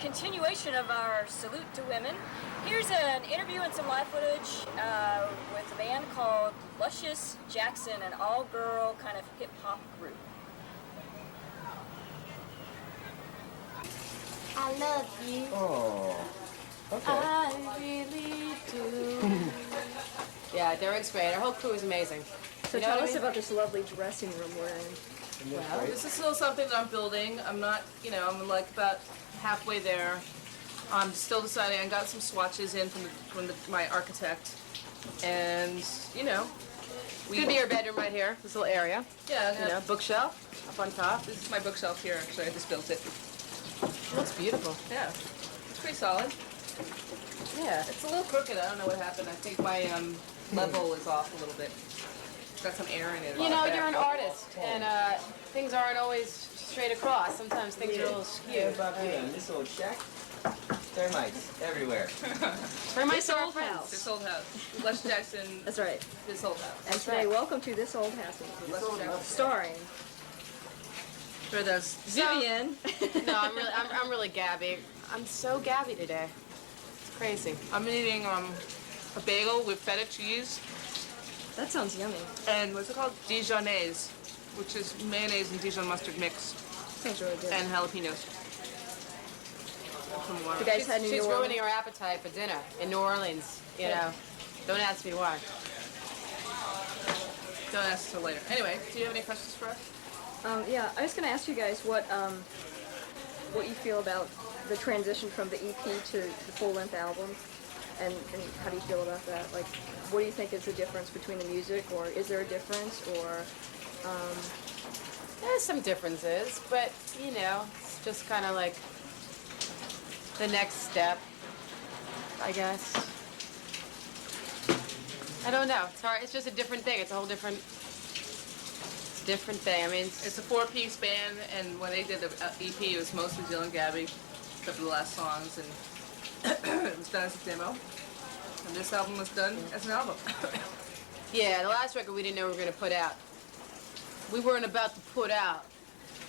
continuation of our Salute to Women. Here's an interview and some live footage with a band called Luscious Jackson, an all-girl kind of hip-hop group. I love you. Oh, okay. I really do. Yeah, Derek's great. Our whole crew is amazing. So tell us about this lovely dressing room we're in. Well, This is still something that I'm building. I'm not, I'm like about halfway there. I'm still deciding. I got some swatches in from my architect, and It's gonna be our bedroom right here. This little area. yeah, Bookshelf up on top. this is my bookshelf here. Actually, I just built it. It looks beautiful. Yeah, it's pretty solid. Yeah. It's a little crooked. I don't know what happened. I think my level is off a little bit. It's got some air in it. You know, you're an artist, and things aren't always straight across. Sometimes things are a little skewed. Hey, in this old shack, termites everywhere. Termites are our old friends. house. This old house. Les Jackson. That's right. This old house. And today, welcome to This Old House, starring For those. Vivian. No, I'm really gabby. I'm so gabby today. It's crazy. I'm eating a bagel with feta cheese That sounds yummy. and what's it called? Dijonnaise, which is mayonnaise and Dijon mustard mix, Sounds really good. and jalapenos. From You guys had New She's Orleans. ruining our appetite for dinner in New Orleans. You know, don't ask me why. Don't ask until later. Anyway, do you have any questions for us? Yeah, I was going to ask you guys what you feel about the transition from the EP to the full-length album, and how do you feel about that? Like, what do you think is the difference between the music, or is there a difference, or? There's some differences, but it's just kind of like the next step, I guess. I don't know. It's hard. It's just a different thing. It's a whole different thing. I mean, It's a four-piece band, and when they did the EP, it was mostly Jill and Gabby, except for the last songs, and it was done as a demo. And this album was done as an album. yeah, the last record we didn't know we were going to put out. We weren't about to put out.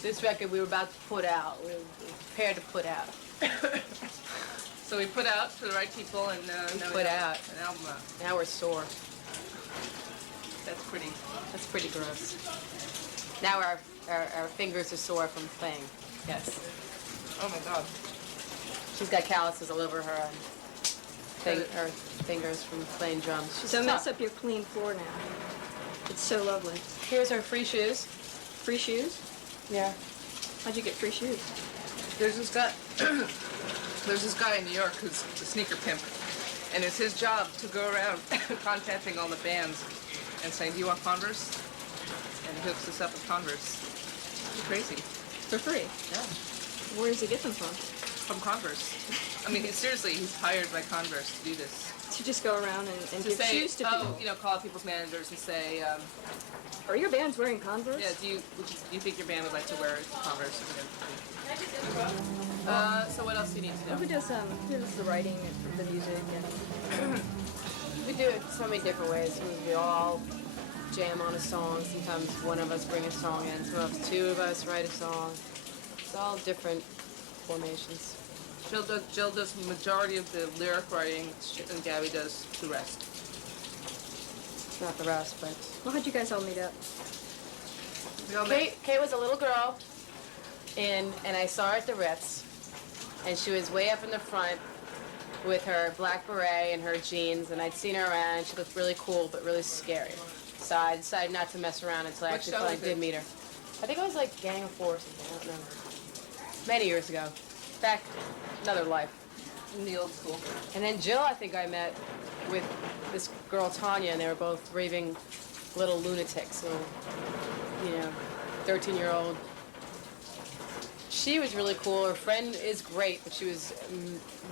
This record we were about to put out. We were prepared to put out. So we put out to the right people, and now we put have out. an album out. Now we're sore. That's pretty. That's pretty gross. Now our fingers are sore from playing. Yes. Oh my God. She's got calluses all over her her fingers from playing drums. She's So mess tough. up your clean floor now. It's so lovely. Here's her free shoes. Free shoes? Yeah. How'd you get free shoes? There's this guy. There's this guy in New York who's a sneaker pimp, and it's his job to go around contacting all the bands and saying, "Do you want Converse?" And he hooks us up with Converse. It's crazy. For free? Yeah. Where does he get them from? From Converse. I mean, seriously, he's hired by Converse to do this. To just go around and To give say, shoes to people. call people's managers and say, Are your bands wearing Converse? yeah, do you think your band would like to wear Converse? So what else do you need to know? Who does the writing and the music and We do it so many different ways. We all jam on a song. Sometimes one of us bring a song in. Sometimes two of us write a song. It's all different formations. Jill does the majority of the lyric writing, and Gabby does the rest. Not the rest, but well, how'd you guys all meet up? We all met- Kate was a little girl, and I saw her at the Ritz, and she was way up in the front with her black beret and her jeans, and I'd seen her around, and she looked really cool but really scary. So I decided not to mess around until I What actually show finally was did it? meet her. I think it was like Gang of Four or something, I don't know. Many years ago. Back another life. in the old school. And then Jill, I think I met with this girl Tanya, and they were both raving little lunatics, little, 13-year-old. She was really cool. Her friend is great, but she was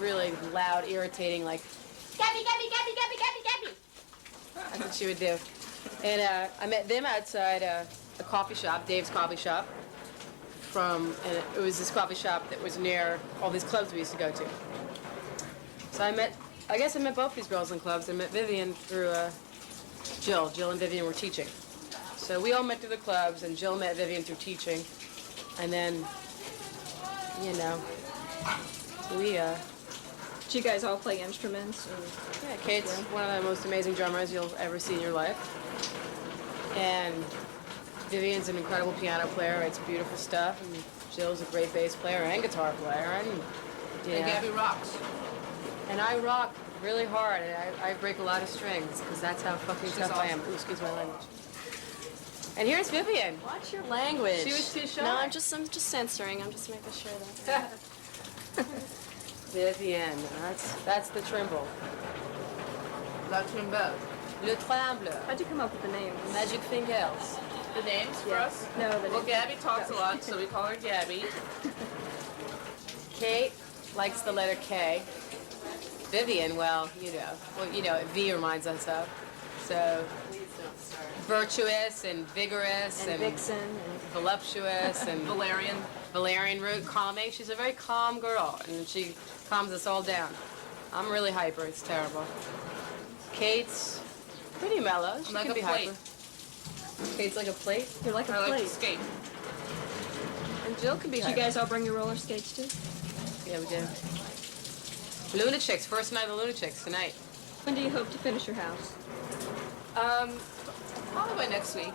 really loud, irritating, like, Gabby, Gabby, Gabby, Gabby, Gabby, Gabby. That's what she would do. And I met them outside a coffee shop, Dave's Coffee Shop. And it was this coffee shop that was near all these clubs we used to go to. So I guess I met both these girls in clubs. I met Vivian through Jill. Jill and Vivian were teaching. So we all met through the clubs, and Jill met Vivian through teaching. And then, So we, Do you guys all play instruments? Or... yeah, Kate's one of the most amazing drummers you'll ever see in your life. And Vivian's an incredible piano player, writes beautiful stuff, and Jill's a great bass player and guitar player, and And Gabby rocks. And I rock really hard, and I break a lot of strings, because that's how fucking She's tough I am. awesome. Ooh, excuse my language. And here's Vivian. Watch your language. She was too shy. No, I'm just censoring. I'm just making sure that. Vivian, that's the Trimble. La Trimble. Le Tremble. How'd you come up with the name? Magic fingers. The names for us? No, the Well, name. Gabby talks a lot, so we call her Gabby. Kate likes the letter K. Vivian, well, V reminds us of. So, virtuous and vigorous And Vixen. And... voluptuous and Valerian root, calming. She's a very calm girl, and she calms us all down. I'm really hyper. It's terrible. Kate's pretty mellow. She like can a be plate. hyper. Kate's like a plate, You're like a I like plate. to skate. and Jill can be Did you hyper. guys all bring your roller skates too? Yeah, we do. Lunatics, first night of the Lunatics tonight. When do you hope to finish your house? Probably by next week.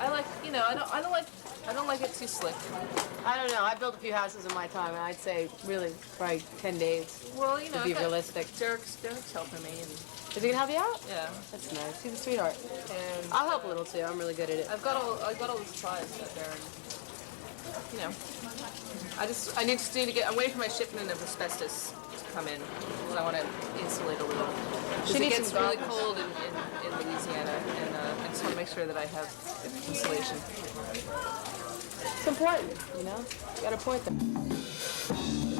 I like, I don't like it too slick. I don't know. I built a few houses in my time, and I'd say really probably 10 days Well, to be realistic. Derek's helping me, and Is he gonna help you out? yeah. That's nice. He's a sweetheart. And I'll help a little too. I'm really good at it. I've got all the supplies out there, and I just need to get. I'm waiting for my shipment of asbestos to come in because I want to insulate a little. She Because it needs gets some really goggles. cold in Louisiana, and I just want to make sure that I have insulation. It's important, you know? You gotta point them.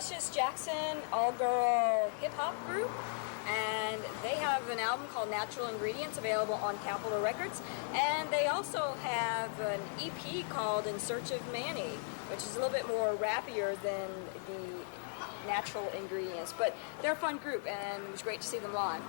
Luscious Jackson, all-girl hip-hop group, and they have an album called Natural Ingredients available on Capitol Records, and they also have an EP called In Search of Manny, which is a little bit more rappier than the Natural Ingredients, but they're a fun group, and it was great to see them live.